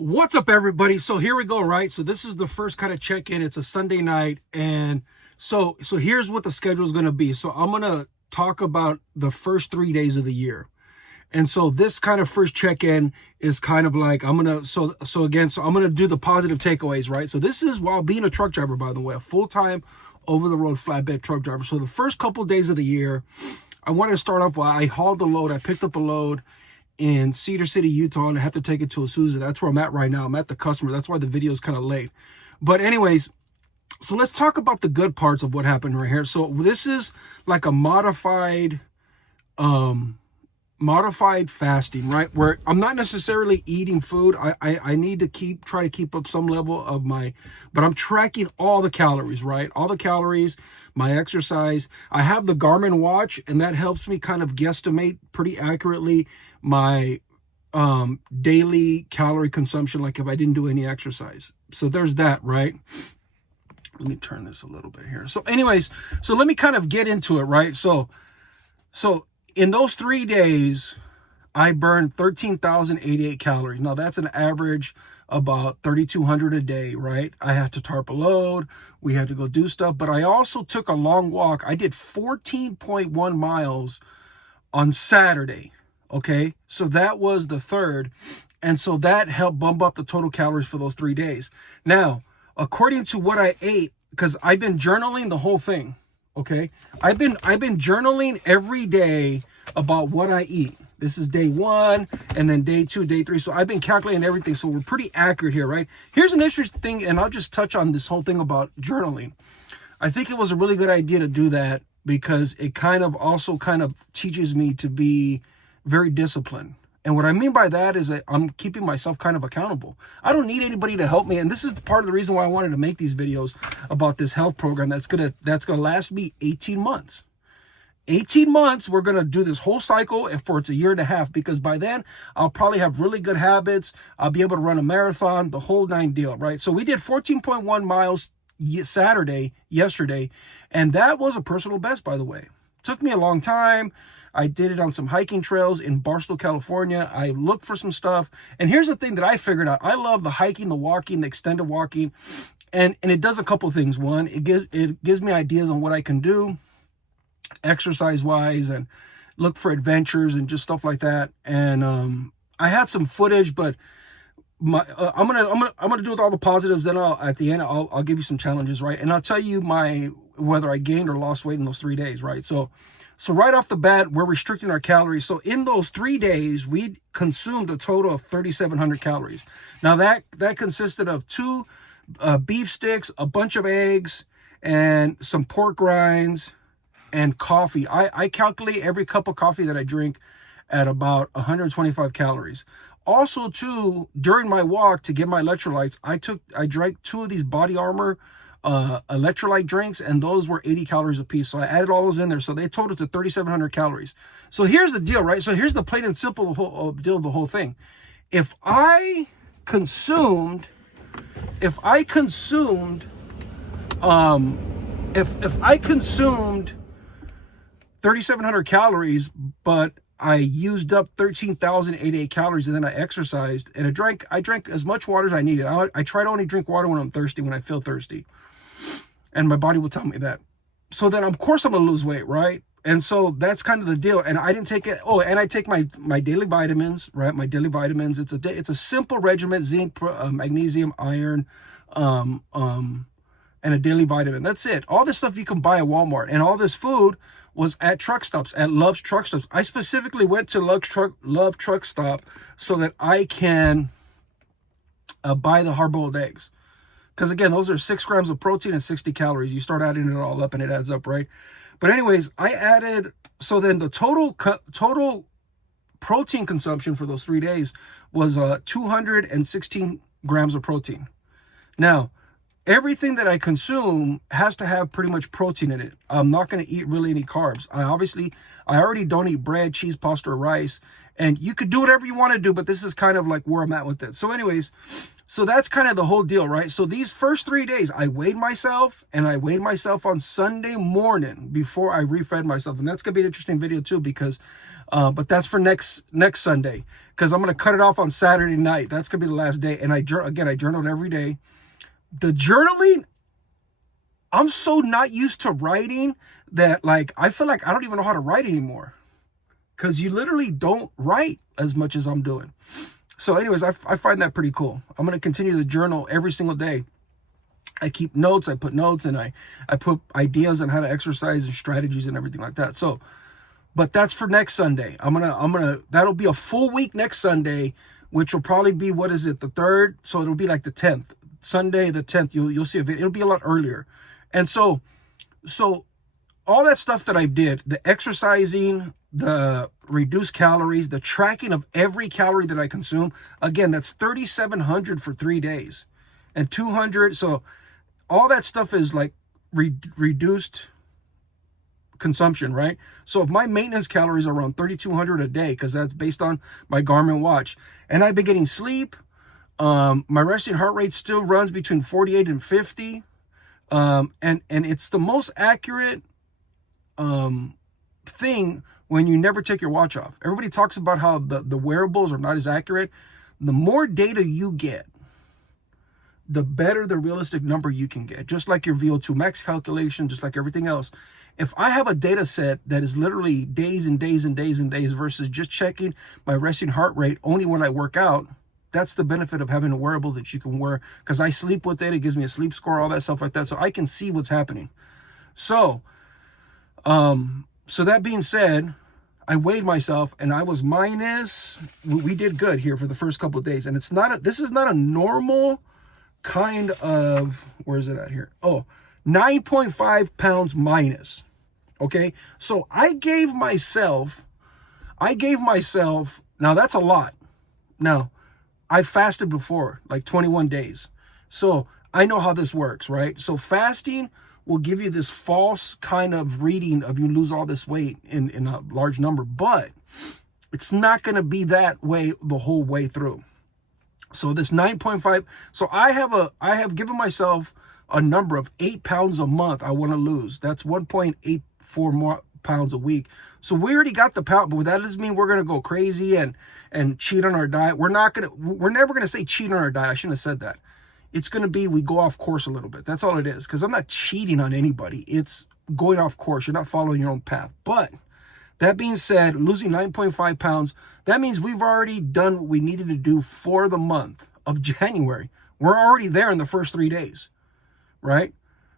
What's up, everybody? So here we go, right? So this is the first kind of check-in. It's a Sunday night, and so here's what the schedule is going to be. So I'm going to talk about the first 3 days of the year. And so this kind of first check-in is kind of like I'm going to so I'm going to do the positive takeaways, right? So this is while being a truck driver, by the way, a full-time over-the-road flatbed truck driver. So the first couple of days of the year, I want to start off while I hauled a load. I picked up a load in Cedar City, Utah, and I have to take it to Azusa. That's where I'm at right now. I'm at the customer. That's why the video is kind of late. But anyways, so let's talk about the good parts of what happened right here. So this is like a modified fasting, right? Where I'm not necessarily eating food. I need to try to keep up some level of but I'm tracking all the calories, right? All the calories, my exercise. I have the Garmin watch, and that helps me kind of guesstimate pretty accurately my daily calorie consumption, like if I didn't do any exercise. So there's that, right? Let me turn this a little bit here. So anyways, so let me kind of get into it, right? So in those 3 days, I burned 13,088 calories. Now that's an average about 3,200 a day, right? I had to tarp a load. We had to go do stuff, but I also took a long walk. I did 14.1 miles on Saturday. Okay. So that was the third. And so that helped bump up the total calories for those 3 days. Now, according to what I ate, because I've been journaling the whole thing. Okay. I've been journaling every day about what I eat. This is day 1, and then day 2, day 3. So I've been calculating everything. So we're pretty accurate here, right? Here's an interesting thing, and I'll just touch on this whole thing about journaling. I think it was a really good idea to do that because it kind of teaches me to be very disciplined. And what I mean by that is that I'm keeping myself kind of accountable. I don't need anybody to help me. And this is part of the reason why I wanted to make these videos about this health program that's gonna last me 18 months. 18 months, we're going to do this whole cycle for it's a year and a half, because by then I'll probably have really good habits. I'll be able to run a marathon, the whole 9 deal, right? So we did 14.1 miles yesterday, and that was a personal best, by the way. Took me a long time. I did it on some hiking trails in Barstow, California. I looked for some stuff. And here's the thing that I figured out. I love the hiking, the walking, the extended walking. And it does a couple things. One, it gives me ideas on what I can do exercise wise, and look for adventures and just stuff like that. And I had some footage, but I'm gonna do with all the positives. Then at the end I'll give you some challenges, right? And I'll tell you whether I gained or lost weight in those 3 days, right? So right off the bat, we're restricting our calories. So in those 3 days, we consumed a total of 3,700 calories. Now that consisted of 2 beef sticks, a bunch of eggs, and some pork rinds, and coffee. I calculate every cup of coffee that I drink at about 125 calories. Also, too, during my walk to get my electrolytes, I drank 2 of these Body Armor electrolyte drinks, and those were 80 calories a piece. So I added all those in there. So they totaled to 3,700 calories. So here's the deal, right? So here's the plain and simple deal of the whole thing. If I consumed 3,700 calories, but I used up 13,088 calories, and then I exercised, and I drank as much water as I needed. I try to only drink water when I'm thirsty, when I feel thirsty. And my body will tell me that. So then, of course, I'm going to lose weight, right? And so that's kind of the deal. And I didn't take it. Oh, and I take my daily vitamins, right? My daily vitamins. It's a simple regimen: zinc, magnesium, iron, and a daily vitamin. That's it. All this stuff you can buy at Walmart, and all this food was at truck stops, at Love's Truck Stops. I specifically went to Love Truck Stop so that I can buy the hard-boiled eggs. Because again, those are 6 grams of protein and 60 calories. You start adding it all up and it adds up, right? But anyways, I added, so then the total protein consumption for those 3 days was 216 grams of protein. Now, everything that I consume has to have pretty much protein in it. I'm not going to eat really any carbs. I already don't eat bread, cheese, pasta, or rice. And you could do whatever you want to do, but this is kind of like where I'm at with it. So anyways, so that's kind of the whole deal, right? So these first 3 days, I weighed myself, and I weighed myself on Sunday morning before I refed myself. And that's going to be an interesting video too, because But that's for next Sunday, because I'm going to cut it off on Saturday night. That's going to be the last day. And I journaled every day. The journaling, I'm so not used to writing that, like, I feel like I don't even know how to write anymore, because you literally don't write as much as I'm doing. So anyways, I find that pretty cool. I'm going to continue to journal every single day. I keep notes, I put notes, and I put ideas on how to exercise and strategies and everything like that. So, but that's for next Sunday. That'll be a full week next Sunday, which will probably be, what is it, the 3rd? So it'll be like the 10th. Sunday the 10th, you'll see a video. It'll be a lot earlier. And so all that stuff that I did, the exercising, the reduced calories, the tracking of every calorie that I consume, again, that's 3,700 for 3 days. And 200, so all that stuff is like reduced consumption, right? So if my maintenance calories are around 3,200 a day, because that's based on my Garmin watch, and I've been getting sleep, my resting heart rate still runs between 48 and 50, and it's the most accurate thing when you never take your watch off. Everybody talks about how the wearables are not as accurate. The more data you get, the better the realistic number you can get. Just like your VO2 max calculation, just like everything else. If I have a data set that is literally days and days and days and days versus just checking my resting heart rate only when I work out, that's the benefit of having a wearable that you can wear, because I sleep with it. It gives me a sleep score, all that stuff like that, so I can see what's happening. So that being said, I weighed myself and I was we did good here for the first couple of days, and this is not a normal kind of, where is it at here? 9.5 pounds minus. Okay, so I gave myself, now that's a lot. Now, I fasted before, like 21 days. So I know how this works, right? So fasting will give you this false kind of reading of you lose all this weight in a large number, but it's not going to be that way the whole way through. So this 9.5, so I have given myself a number of 8 pounds a month I want to lose. That's 1.84 more pounds a week. So we already got the pound, but that doesn't mean we're going to go crazy and cheat on our diet. We're never going to say cheat on our diet. I shouldn't have said that. It's going to be, we go off course a little bit. That's all it is. Because I'm not cheating on anybody. It's going off course. You're not following your own path. But that being said, losing 9.5 pounds, that means we've already done what we needed to do for the month of January. We're already there in the first 3 days, right?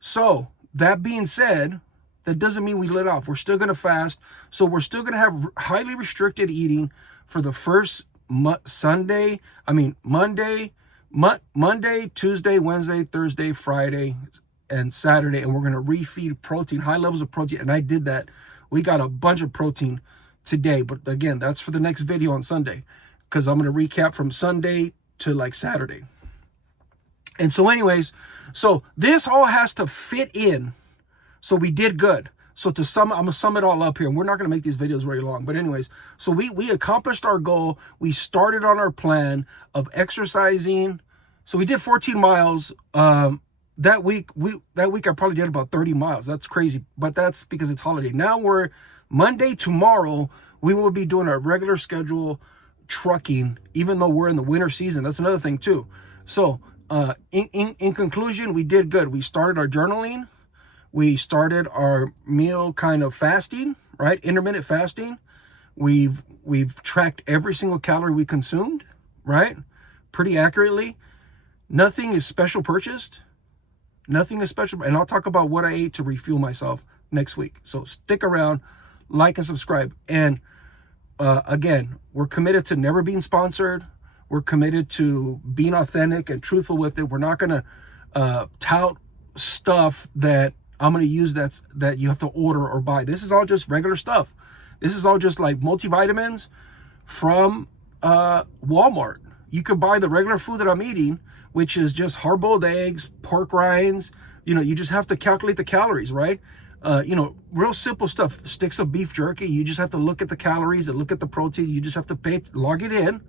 So that being said, that doesn't mean we let off. We're still going to fast. So we're still going to have highly restricted eating for the first Monday, Tuesday, Wednesday, Thursday, Friday, and Saturday. And we're going to refeed protein, high levels of protein. And I did that. We got a bunch of protein today. But again, that's for the next video on Sunday, because I'm going to recap from Sunday to like Saturday. And so anyways, so this all has to fit in. So we did good. So I'm going to sum it all up here. And we're not going to make these videos very long. But anyways, so we accomplished our goal. We started on our plan of exercising. So we did 14 miles. That week I probably did about 30 miles. That's crazy. But that's because it's holiday. Now we're Monday, tomorrow, we will be doing our regular schedule trucking, even though we're in the winter season. That's another thing too. So in conclusion, we did good. We started our journaling. We started our meal kind of fasting, right? Intermittent fasting. We've tracked every single calorie we consumed, right? Pretty accurately. Nothing is special purchased. Nothing is special. And I'll talk about what I ate to refuel myself next week. So stick around, like and subscribe. And again, we're committed to never being sponsored. We're committed to being authentic and truthful with it. We're not going to tout stuff that I'm going to use that you have to order or buy. This is all just regular stuff. This is all just like multivitamins from Walmart. You could buy the regular food that I'm eating, which is just hard-boiled eggs, pork rinds. You just have to calculate the calories, right? Real simple stuff. Sticks of beef jerky. You just have to look at the calories and look at the protein. You just have to log it in.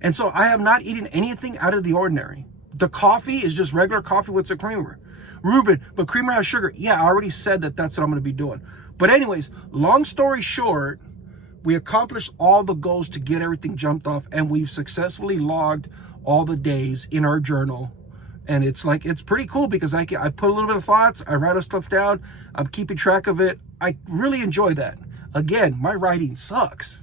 And so I have not eaten anything out of the ordinary. The coffee is just regular coffee with some creamer. Ruben, but creamer has sugar. Yeah, I already said that's what I'm going to be doing. But anyways, long story short, We accomplished all the goals to get everything jumped off, and we've successfully logged all the days in our journal. And it's like, it's pretty cool because I put a little bit of thoughts, I write stuff down, I'm keeping track of it. I really enjoy that. Again, my writing sucks.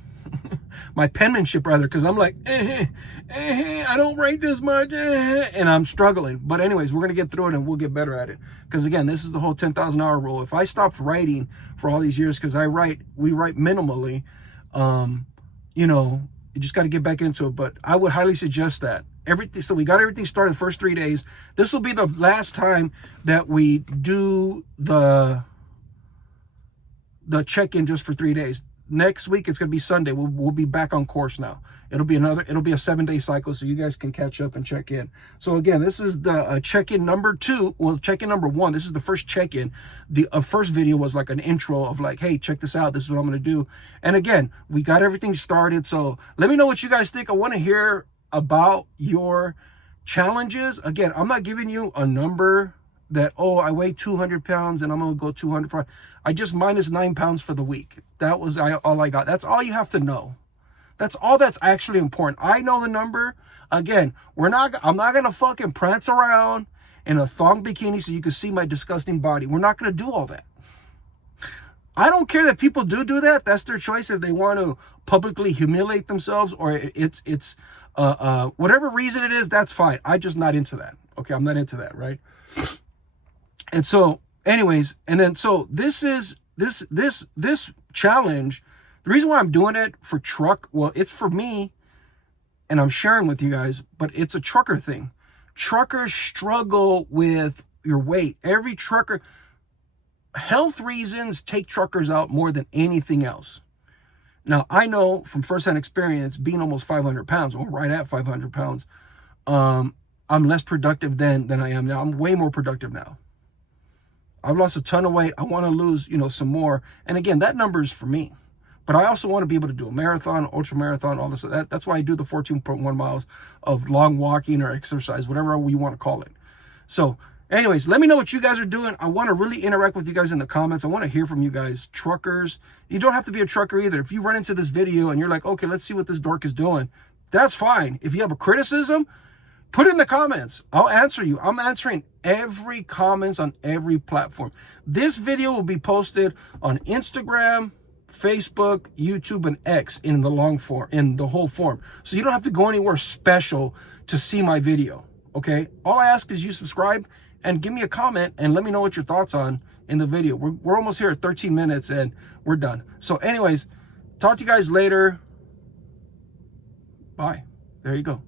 My penmanship rather, because I'm like, I don't write this much, and I'm struggling. But anyways, we're going to get through it and we'll get better at it. Because again, this is the whole 10,000 hour rule. If I stopped writing for all these years, because we write minimally, you know, you just got to get back into it. But I would highly suggest that. So we got everything started the first 3 days. This will be the last time that we do the check-in just for 3 days. Next week it's going to be Sunday. We'll be back on course now. It'll be a 7-day cycle, so you guys can catch up and check in. So again, this is the check-in number 2. Well, check-in number 1. This is the first check-in. The first video was like an intro of like, hey, check this out. This is what I'm going to do. And again, we got everything started. So let me know what you guys think. I want to hear about your challenges. Again, I'm not giving you a number that, oh, I weigh 200 pounds and I'm going to go 205. I just minus 9 pounds for the week. That was all I got. That's all you have to know. That's all that's actually important. I know the number. Again, I'm not going to fucking prance around in a thong bikini so you can see my disgusting body. We're not going to do all that. I don't care that people do that. That's their choice. If they want to publicly humiliate themselves or it's whatever reason it is, that's fine. I'm just not into that. Okay, I'm not into that, right? And so, anyways, and then so this challenge, the reason why I'm doing it for truck, well, it's for me, and I'm sharing with you guys, but it's a trucker thing. Truckers struggle with your weight. Every trucker, health reasons take truckers out more than anything else. Now, I know from firsthand experience, being almost 500 pounds, or right at 500 pounds, I'm less productive than I am now. I'm way more productive now. I've lost a ton of weight. I want to lose, some more. And again, that number is for me. But I also want to be able to do a marathon, ultra marathon, all this. That's why I do the 14.1 miles of long walking or exercise, whatever we want to call it. So anyways, let me know what you guys are doing. I want to really interact with you guys in the comments. I want to hear from you guys. Truckers, you don't have to be a trucker either. If you run into this video and you're like, okay, let's see what this dork is doing, that's fine. If you have a criticism, put it in the comments. I'll answer you. I'm answering every comments on every platform. This video will be posted on Instagram, Facebook, YouTube, and X in the long form, in the whole form. So you don't have to go anywhere special to see my video, okay? All I ask is you subscribe and give me a comment and let me know what your thoughts on in the video. We're almost here at 13 minutes and we're done. So anyways, talk to you guys later. Bye. There you go.